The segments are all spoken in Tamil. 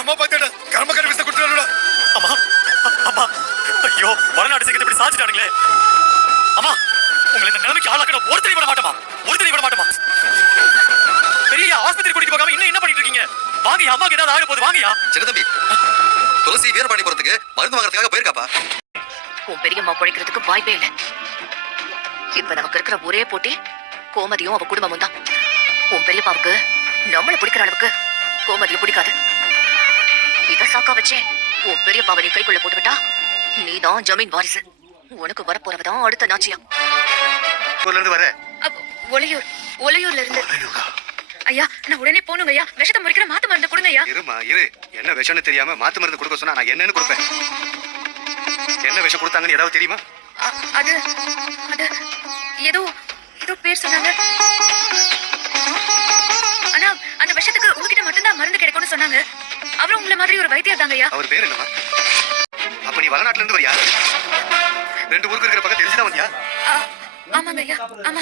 அம்மா பாத்தேடா கர்மக்கார விச குடுத்துறாருடா. அம்மா அம்மா ஐயோ வடநாடு சங்கத்தை இப்படி சாச்சிட்டானுங்களே. அம்மா உங்களை இந்த நிலைமைக்கு ஆளாக்கிட ஒருத்தரை விட மாட்டோமா, ஒருத்தரை விட மாட்டோமா. பெரிய ஆஸ்பத்திரி கூட்டிட்டு போகாம இன்னும் என்ன பண்ணிட்டு இருக்கீங்க? வாங்கயா, அம்மாக்கு ஏதாவது ஆக போகுது, வாங்கயா. சின்ன தம்பி, துளசி வீரபாண்டி போறதுக்கு மருந்து வாங்குறதுக்காக போயிருக்காப்பா. உன் பெரியம்மா பிழைக்கிறதுக்கு வாய்ப்பே இல்லை. இப்ப நமக்கு இருக்கிற ஒரே போட்டி கோமதியும் அவ குடும்பமும் தான். உன் பெரியப்பாவுக்கு நம்மள பிடிக்கிற அளவுக்கு கோமதியை பிடிக்காது. இத சாக்கா வச்சே உன் பெரியப்பாவை நீ கைக்குள்ள போட்டுக்கிட்டா நீதான் ஜமீன் வாரிசு. உனக்கு வரப்போறவதான் அடுத்த நாச்சியா. வர ஒலையூர், ஒலையூர்ல இருந்து. ஐயா நான் உடனே போனுங்க ஐயா. விஷத்தை முறிக்கிற மாத்து மருந்து கொடுங்க ஐயா. இருமா இரு, என்ன விஷம்னு தெரியாம மாத்து மருந்து கொடுக்க சொன்னா நான் என்னன்னு கொடுப்பேன். என்ன விஷம் கொடுத்தாங்கன்னு ஏதாவது தெரியுமா? அது அது ஏதோ ஏதோ பேர் சொன்னாங்க. ஆனா அந்த விஷத்துக்கு உங்ககிட்ட மட்டும்தான் மருந்து கிடைக்கும்னு சொன்னாங்க. அவரும் உங்களை மாதிரி ஒரு வைத்தியர் தாங்க ஐயா. அவர் பேர் என்னமா? அப்ப நீ வடநாட்டுல இருந்து வரியா? ரெண்டு ஊருக்கு இருக்கிற பக்கம் தெரிஞ்சுதான் வந்தியா? ஆமாங்க ஐயா, ஆமா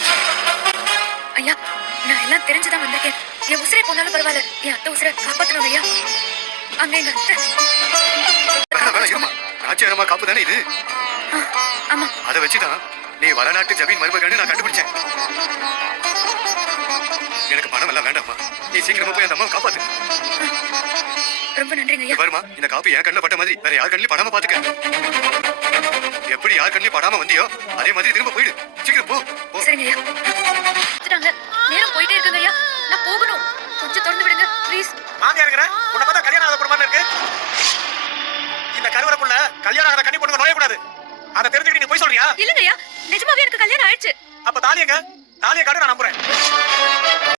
ஐயா. நான் எல்லாம் தெரிஞ்சுதான் வந்திருக்கேன். என் உசிரை போனாலும் பரவாயில்ல, என் அத்தை உசிரை காப்பாத்தணும் ஐயா. அங்க எங்க அத்தை. நாச்சியாரமா காப்பு தானே இது? ஆமா. அதை வச்சுதான் நீ வடநாட்டு ஜமீன் மருமகன்னு நான் கண்டுபிடிச்சேன். எனக்கு பணம் எல்லாம் வேண்டாமா, நீ சீக்கிரமா போய் அந்த அம்மாவை காப்பாத்து. ரொம்ப நன்றிங்க ஐயா. வருமா, இந்த காப்பி என் கண்ணில் பட்ட மாதிரி வேற யார் கண்ணிலும் படாம பாத்துக்க. எப்படி யார் கண்ணிலும் படாம வந்தியோ அதே மாதிரி திரும்ப போயிடு. சீக்கிரம் போ. சரிங்க ஐயா. நேரம் போயிட்டே இருக்குங்க ஐயா. நான் போகணும், கொஞ்சம் திறந்து விடுங்க ப்ளீஸ். வாங்க இருக்கிற உன்னை பார்த்தா கல்யாணம் ஆகாத பொண்ணு இருக்கு. இந்த கருவறைக்குள்ள கல்யாணம் ஆகாத கன்னி பொண்ணுங்க நுழையக்கூடாது. அதை தெரிஞ்சுக்கிட்டு நீ போய் சொல்றியா? இல்லங்க ஐயா, நிஜமாவே எனக்கு கல்யாணம் ஆயிடுச்சு. அப்ப தாலியங்க, தாலியை காட்டு, நான் நம்புறேன்.